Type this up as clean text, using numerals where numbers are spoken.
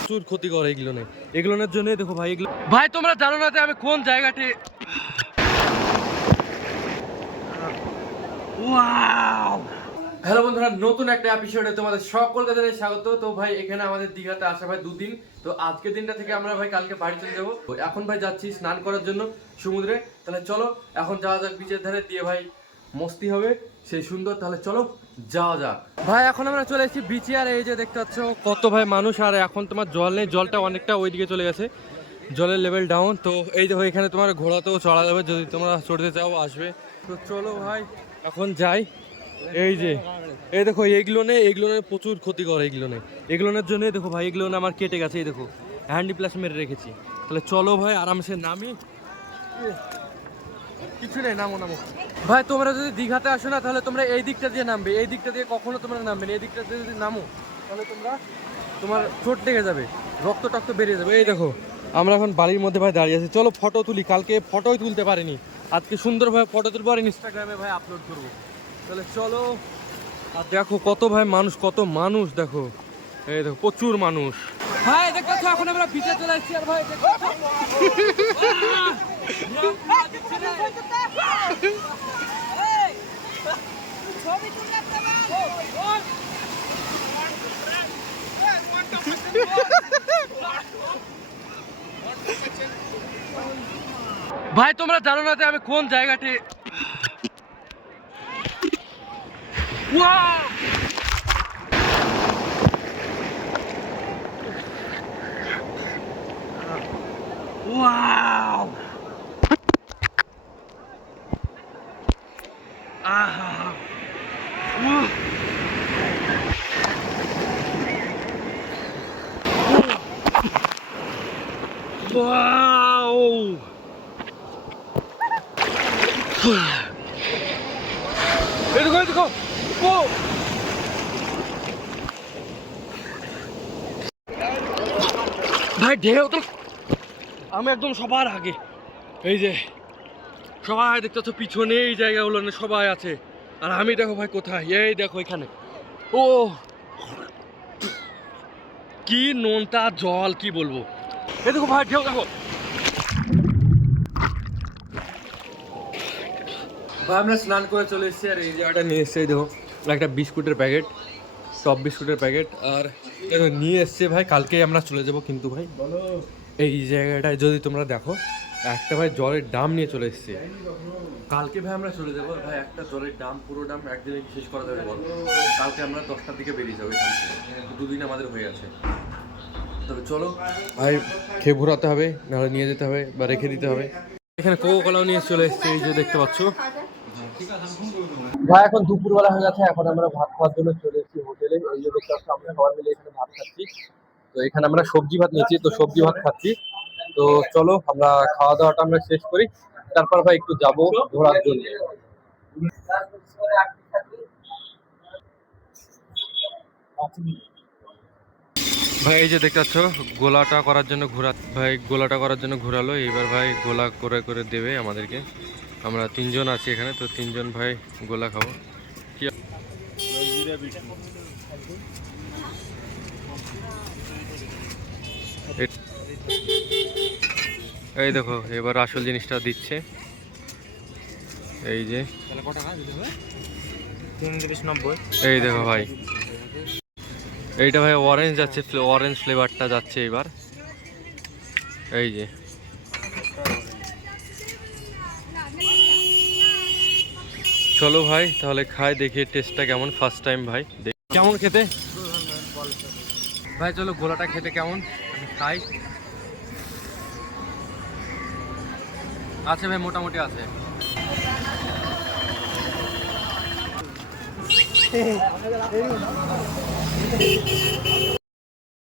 প্রচুর ক্ষতিকর এগুলো নেই, এগুলোর জন্যই দেখো ভাই, এগুলো ভাই তোমরা জানো না যে আমি কোন জায়গাতে। হ্যালো বন্ধুরা, নতুন একটা এপিসোডে তোমাদের সকলকে জানাই স্বাগত। তো ভাই এখানে আমাদের দীঘাতে আসা ভাই দুদিন, তো আজকের দিনটা থেকে আমরা ভাই কালকে বাড়ি চলে যাবো। এখন ভাই যাচ্ছি স্নান করার জন্য সমুদ্রে। তাহলে চলো এখন যাওয়া যাক বিচের ধারে, দিয়ে ভাই মস্তি হবে সেই সুন্দর। তাহলে চলো যাওয়া যাক ভাই। এখন আমরা চলে এসেছি বিচে, আর এই যে দেখতে পাচ্ছ কত ভাই মানুষ। আর এখন তোমার জল নেই, জলটা অনেকটা ওইদিকে চলে গেছে, জলের লেভেল ডাউন। তো এই দেখো এখানে তোমার ঘোড়াতেও চড়া যাবে, যদি তোমরা চড়তে চাও আসবে। তো চলো ভাই এখন যাই। এই যে এই দেখো এগুলো নেই, প্রচুর ক্ষতিকর এগুলোর জন্যই দেখো ভাই, এগুলো আমার কেটে গেছে। এই দেখো হ্যান্ডি প্লাস মেরে রেখেছি। তাহলে চলো ভাই আরামসে নামি, কিছু নেই, নামো নামো ভাই। তোমরা যদি দীঘাতে আসো না, তাহলে তোমরা এই দিকটা দিয়ে নামবে, এই দিকটা দিয়ে কখনো তোমরা নামবে না। এই দিকটা দিয়ে যদি নামো তাহলে তোমার চোট লেগে যাবে, রক্ত টক্ত বেরিয়ে যাবে। এই দেখো আমরা এখন বাড়ির মধ্যে ভাই দাঁড়িয়ে আছি। চলো ফটো তুলি, কালকে ফটোই তুলতে পারিনি, আজকে সুন্দরভাবে ফটো তুলবো আর ইনস্টাগ্রামে ভাই আপলোড করবো। তাহলে চলো। আর দেখো কত ভাই মানুষ, কত মানুষ দেখো, এই দেখো প্রচুর মানুষ ভাই। দেখো এখন আমরা বিচে চলে এসেছি। আর ভাই ভাই তোমরা জানো না যে আমি কোন জায়গাতে। Wow! Ah! Wow! দেখো ভাই ঢেউ তো, আমি একদম সবার আগে। এই যে সবাই দেখতে পাচ্ছ পিছনে এই জায়গাগুলো সবাই আছে, আর আমি দেখো ভাই কোথায়, এই দেখো এখানে। ও কি নোনতা জল, কি বলবো। এই দেখো ভাই ঢেউ দেখো ভাই। আমরা স্নান করে চলে এসেছি, আর এই জায়গাটা নিয়ে এসছে দেখো একটা বিস্কুটের প্যাকেট, টপ বিস্কুটের প্যাকেট। আর নিয়ে এসছে ভাই, কালকে আমরা চলে যাব। কিন্তু ভাই এই জায়গাটায় যদি তোমরা দেখো, একটা ভাই জলের দাম নিয়ে চলে এসছে। কালকে ভাই আমরা চলে যাবো ভাই, একটা জলের দাম পুরো দাম একদিনে শেষ করা যাবে বল। কালকে আমরা 10টার দিকে বেরিয়ে যাবো এখান থেকে, দুদিন আমাদের হয়ে গেছে। তবে চলো ভাই, খেয়ে ঘোরাতে হবে, নাহলে নিয়ে যেতে হবে বা রেখে দিতে হবে। এখানে কোকো কোলাও নিয়ে চলে এসছে, এই যে দেখতে পাচ্ছ ভাই। এখন দুপুরবেলা হয়ে গেছে, এখন আমরা ভাত খাওয়ার জন্য চলে এসেছি হোটেলে। এই যে দেখতে পাচ্ছ আমরা সবাই মিলে এখানে ভাত খাচ্ছি। তো এখানে আমরা সবজি ভাত নিয়েছি, তো সবজি ভাত খাচ্ছি। তো চলো আমরা খাওয়া দাওয়াটা আমরা শেষ করি, তারপর ভাই একটু যাবো ঘোরার জন্য। ভাই এই যে দেখতে পাচ্ছ গোলাটা করার জন্য ঘোরালো। এবার ভাই গোলা করে করে দেবে আমাদেরকে। আমরা 3 জন আছি এখানে, তো 3 জন ভাই গোলা খাবো। কি এই দেখো এবার আসল জিনিসটা দিচ্ছে, এই যে ৩৯,৯০। এই দেখো ভাই, এইটা ভাই অরেঞ্জ যাচ্ছে, অরেঞ্জ ফ্লেভারটা যাচ্ছে এবার। এই যে চলো ভাই তাহলে খাই, দেখি টেস্টটা কেমন। ফার্স্ট টাইম ভাই, কেমন খেতে ভাই। চলো গোলাটা খেতে কেমন আমি খাই। আছে ভাই, মোটামুটি আছে।